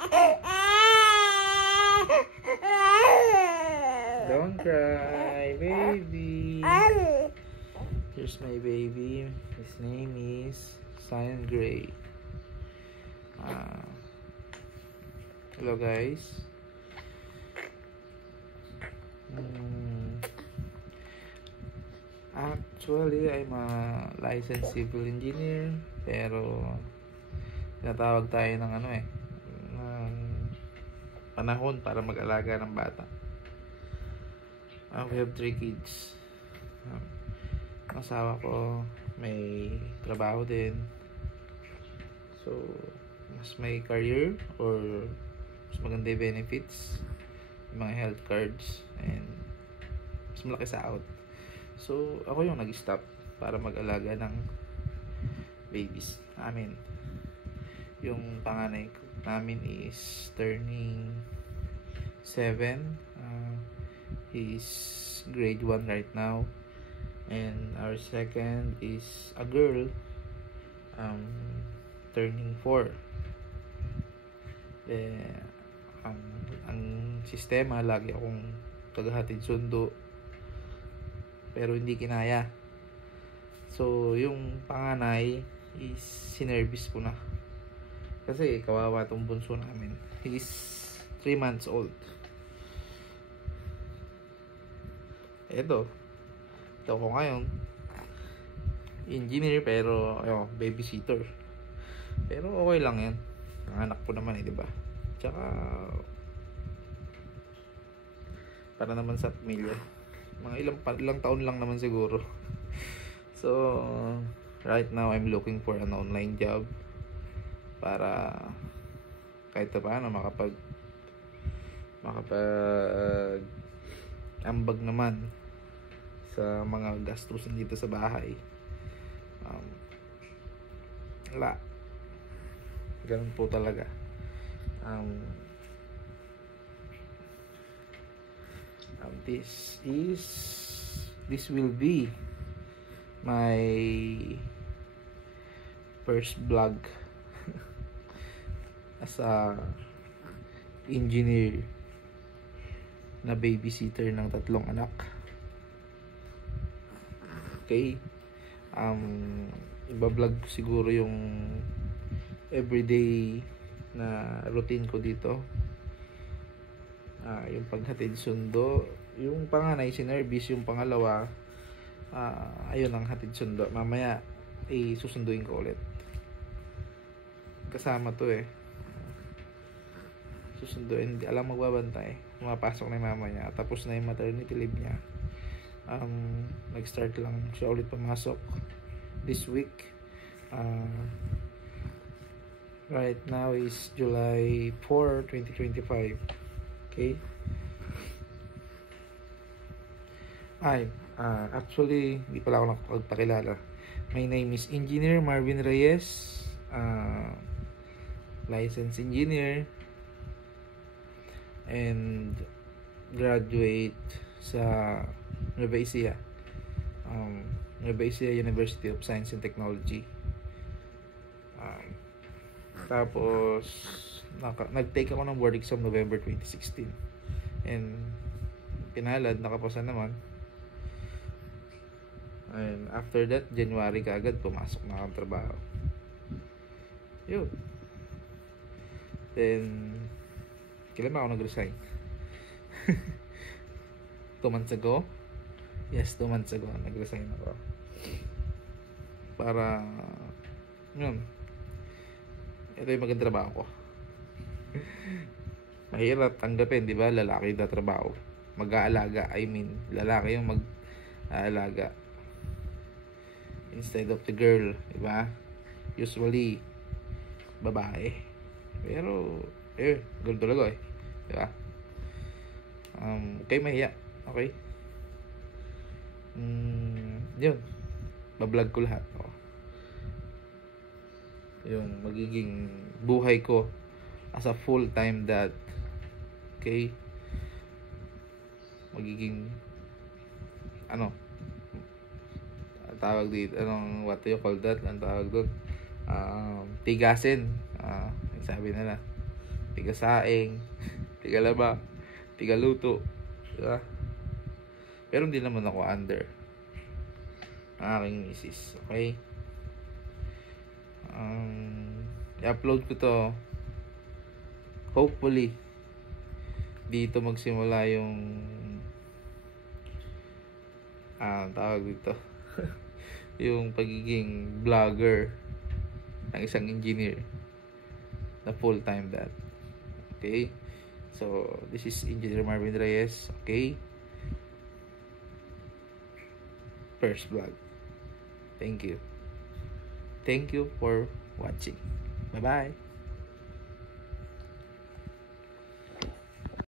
Don't cry, baby. Here's my baby. His name is Cyan Gray. Hello guys. Actually, I'm a licensed civil engineer, pero tinatawag tayo ng ng panahon para mag-alaga ng bata. We have 3 kids. Ang asawa ko may trabaho din, so mas may career or mas maganda yung benefits, yung mga health cards, and mas malaki sahod. So ako yung nag-stop para mag-alaga ng babies namin. Yung panganay namin is turning 7. He's grade 1 right now, and our second is a girl, turning 4. Ang sistema, lagi akong tagahatid sundo, pero hindi kinaya. So yung panganay is sinervice ko na, kasi kawawa tong bunso namin. He's 3 months old. Ito ko ngayon, engineer, pero babysitter. Pero okay lang yan, ang anak ko naman di ba? Tsaka para naman sa pamilya, mga ilang taon lang naman siguro. So right now I'm looking for an online job para kahit paano makapag ambag naman sa mga gastusin dito sa bahay. Wala, ganun po talaga. This will be my first vlog as a engineer na babysitter ng 3 anak. Okay, iba-vlog siguro yung everyday na routine ko dito. Yung paghatid sundo, yung panganay sinervice, yung pangalawa ayun ang hatid sundo. Mamaya susunduin ko ulit, kasama to susunduin, alam magbabantay, mapasok na yung mama niya, tapos na yung maternity leave niya. Nag-start lang siya ulit pumasok this week. Right now is July 4, 2025. Okay. Actually, hindi pala ako nakapagpakilala. My name is Engineer Marvin Reyes, licensed engineer, and graduate sa Nueva Ecija, University of Science and Technology. Tapos nag-take ako ng board exam November 2016, and pinalad, nakapasa naman. And after that, January kaagad pumasok na akong trabaho. Yun. Then kailan ba ako nag-resign? 2 months ago? Yes, 2 months ago nag-resign ako. Para yun, ito yung magandang trabaho ko. Mahirap tanggapin, di ba? Lalaki na trabaho, mag-aalaga. Lalaki yung mag-aalaga instead of the girl, di ba? Usually babae, pero girl talaga di ba? Okay, mahiya. Okay, yun, bablog ko lahat. Yung magiging buhay ko as a full-time dad. Okay, magiging tawag dito, what do you call that? Ang tawag doon, tigasin, sabi nila, tiga saing, tiga laba, tiga luto, diba? Pero hindi naman ako under ang aking misis, okay? I-upload ko to, hopefully dito magsimula yung tawag dito yung pagiging vlogger ng isang engineer na full time that. Okay, so this is Engineer Marvin Reyes. Okay, first vlog. Thank you for watching. Bye bye.